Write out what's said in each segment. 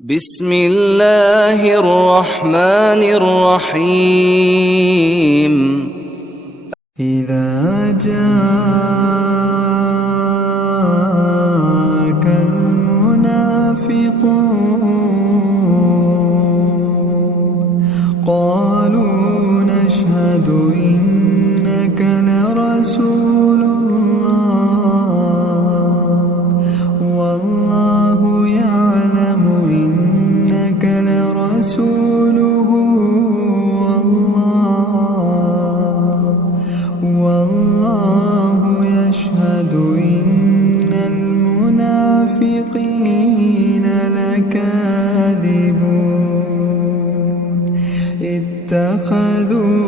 بسم الله الرحمن الرحيم. إذا جاءك المنافقون قالوا نشهد إنك لرسول الله والله يعلم إنك لرسوله والله يشهد إن المنافقين لكاذبون اتخذوا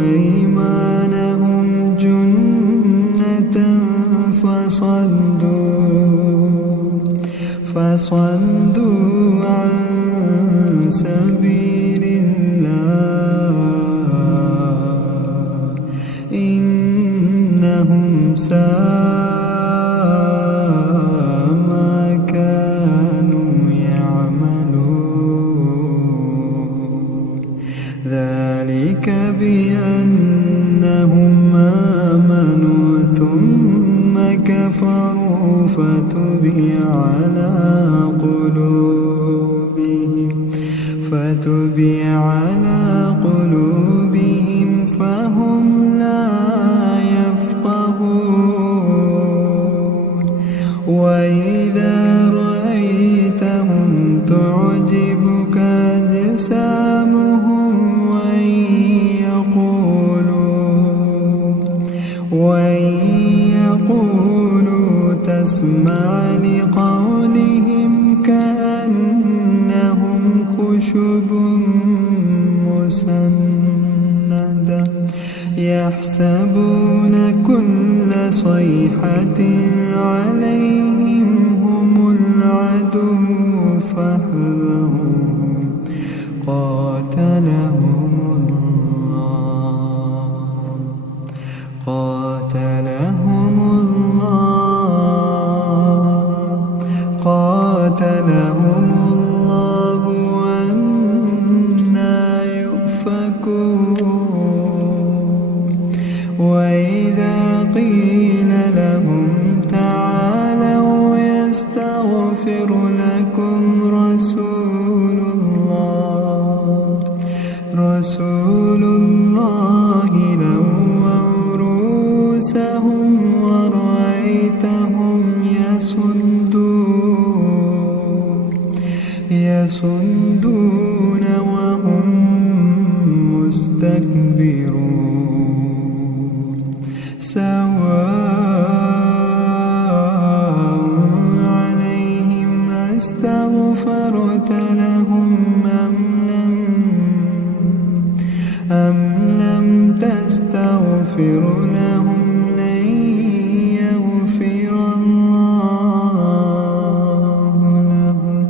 أيمانهم جنة فصدوا عن سبيل الله إنهم ساء ما كانوا يعملون ذلك بأنهم آمنوا ثم كفروا فتبع على قلوبهم فهم لا يفقهون وإذا رأيتهم تعجبك أجسامهم وإن يقولوا تسمع لقولهم كأنهم خشب مسندة يحسبون كل صيحة عليهم هم العدو فاحذرهم قاتلهم الله أنى يؤفكون وإذا قيل لهم تعالوا يستغفر لكم رسول الله لووا رؤوسهم ورأيتهم يصدون وهم مستكبرون سواء عليهم أستغفرت لهم أم لم تستغفر لهم لن يغفر الله لهم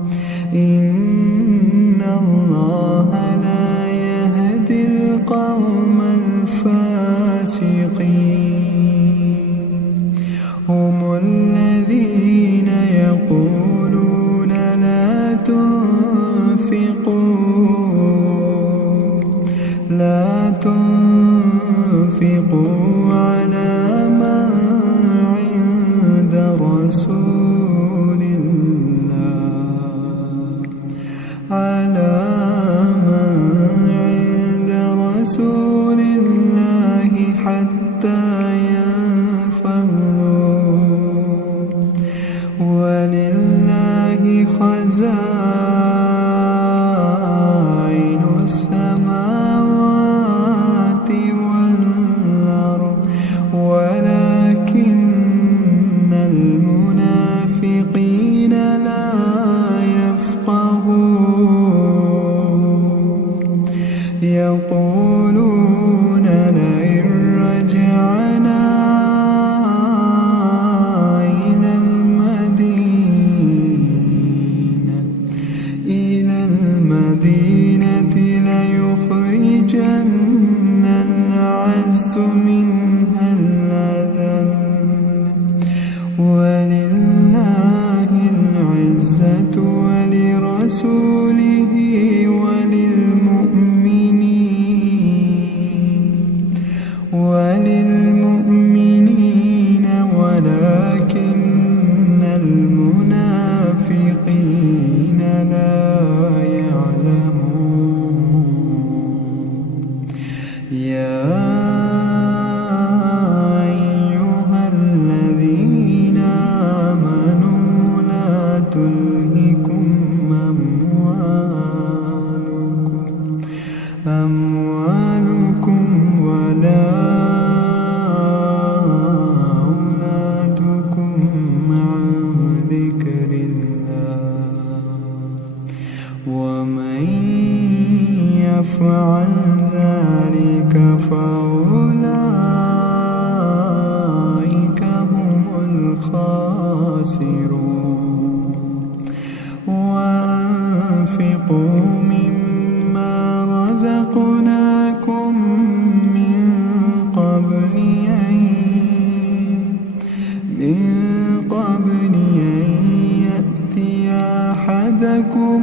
إن الله لا يهدي القوم الفاسقين هم الذين يقولون لا تنفقوا على من عند رسول الله حتى ينفضوا ولله خزائن السماوات والأرض ولكن المنافقين لا يفقهون يقولون لئن رجعنا إلى المدينة العزة ولرسوله وللمؤمنين ولكن المنافقين لا يعلمون يا أيها الذين آمنوا لا تلهكم أموالكم ولا أولادكم عن ذكر الله ومن يفعل ذلك فأولئك هم الخاسرون وأنفقوا مما رزقناكم من قبل أن يأتي أحدكم